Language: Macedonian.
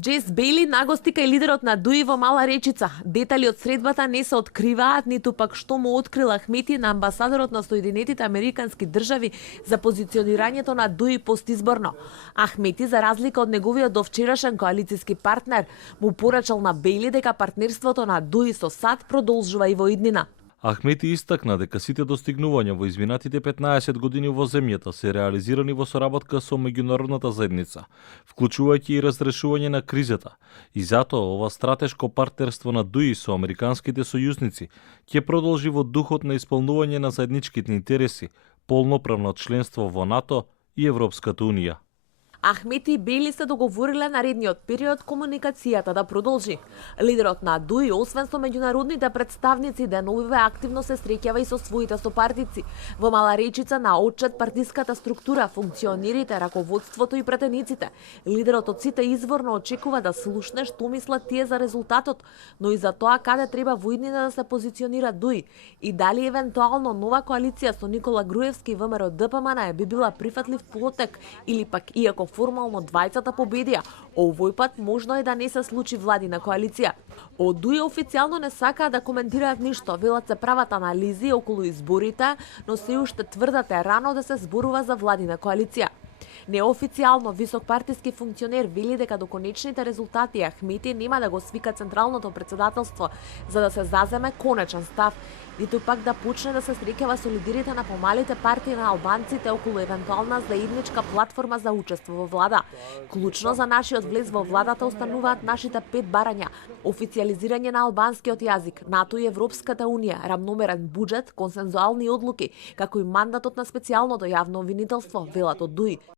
Джес Бейли нагостика и лидерот на ДУИ во Мала Речица. Детали од средбата не се откриваат, ниту пак што му открил Ахмети на амбасадорот на Соединетите Американски држави за позиционирањето на ДУИ постизборно. Ахмети, за разлика од неговиот довчерашен коалициски партнер, му порачал на Бейли дека партнерството на ДУИ со САД продолжува и во иднина. Ахмети истакна дека сите достигнувања во изминатите 15 години во земјата се реализирани во соработка со меѓународната заедница, вклучувајќи и разрешување на кризата. И затоа ова стратешко партнерство на ДУИ со американските сојузници ќе продолжи во духот на исполнување на заедничките интереси, полноправно членство во НАТО и Европската унија. Ахмети и Бейли се договориле наредниот период комуникацијата да продолжи. Лидерот на ДУИ, освен со меѓународните представници, деновиве активно се среќава и со своите сопартици. Во Мала Речица на отчет партиската структура, функционерите, раководството и претениците. Лидерот од сите изворно очекува да слушне што мислат тие за резултатот, но и за тоа каде треба во иднина да се позиционира ДУИ и дали евентуално нова коалиција со Никола Груевски и ВМРО ДПМН би била прифатлив потек или пак иако формално двајцата победија, овој пат можно е да не се случи владина коалиција. Од ДУИ официјално не сакаат да коментираат ништо, велат се прават анализи околу изборите, но се уште тврдат е рано да се зборува за владина коалиција. Неофицијално висок партиски функционер вели дека до конечните резултати Ахмети нема да го свика Централното претседателство за да се заземе конечен став, ниту пак да почне да се среќава со лидерите на помалите партии на албанците околу евентуална заедничка платформа за учество во влада. Клучно за нашиот влез во владата остануваат нашите 5 барања: официализирање на албанскиот јазик, НАТО и Европската унија, рамномерен буџет, консензуални одлуки, како и мандатот на специјалното јавно обвинителство, велат од ДУИ.